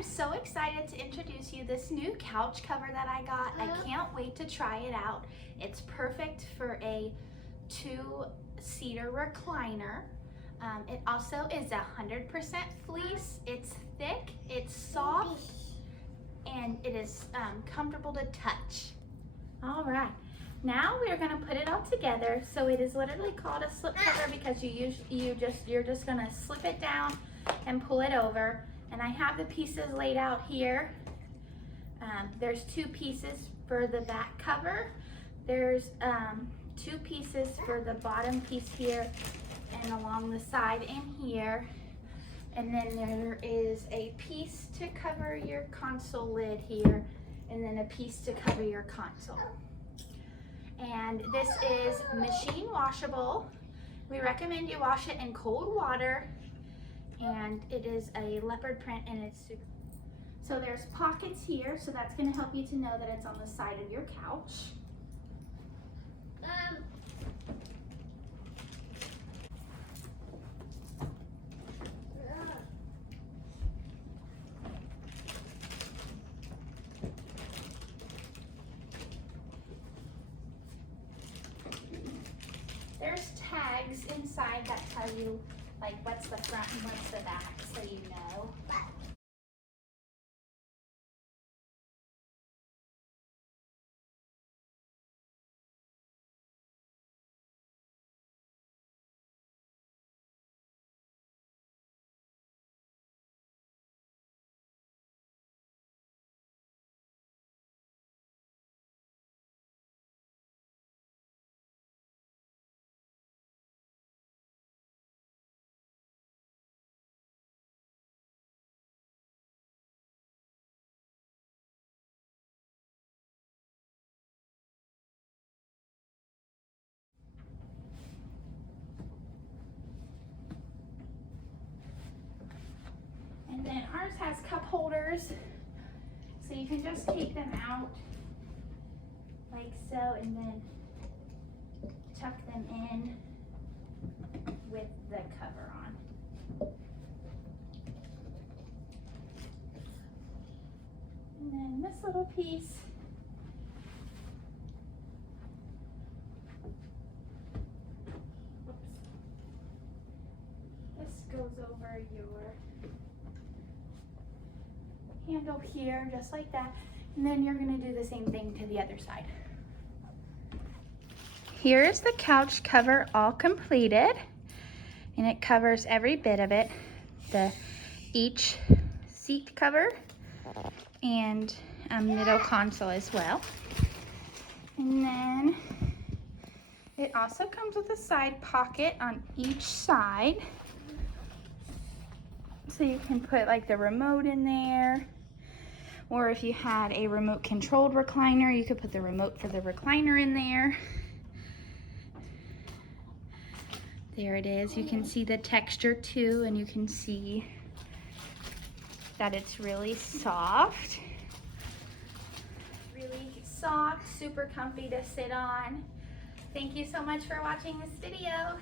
I'm so excited to introduce you this new couch cover that I got. I can't wait to try it out. It's perfect for a 2-seater recliner. It also is 100% fleece. It's thick, it's soft, and it is comfortable to touch. All right, now we're gonna put it all together. So it is literally called a slip cover because you're just gonna slip it down and pull it over. And I have the pieces laid out here. There's 2 pieces for the back cover. There's 2 pieces for the bottom piece here and along the side and here. And then there is a piece to cover your console lid here, and then a piece to cover your console. And this is machine washable. We recommend you wash it in cold water. And it is a leopard print, and it's super. So there's pockets here, so that's going to help you to know that it's on the side of your couch. There's tags inside that tell you like what's the front and what's the back, so you know. And then ours has cup holders, so you can just take them out like so, and then tuck them in with the cover on. And then this little piece, this goes over your handle here, just like that. And then you're gonna do the same thing to the other side. Here is the couch cover all completed, and it covers every bit of it. Each seat cover and middle console as well. And then it also comes with a side pocket on each side. So you can put like the remote in there. Or if you had a remote controlled recliner, you could put the remote for the recliner in there. There it is. You can see the texture too, and you can see that it's really soft. Really soft, super comfy to sit on. Thank you so much for watching this video.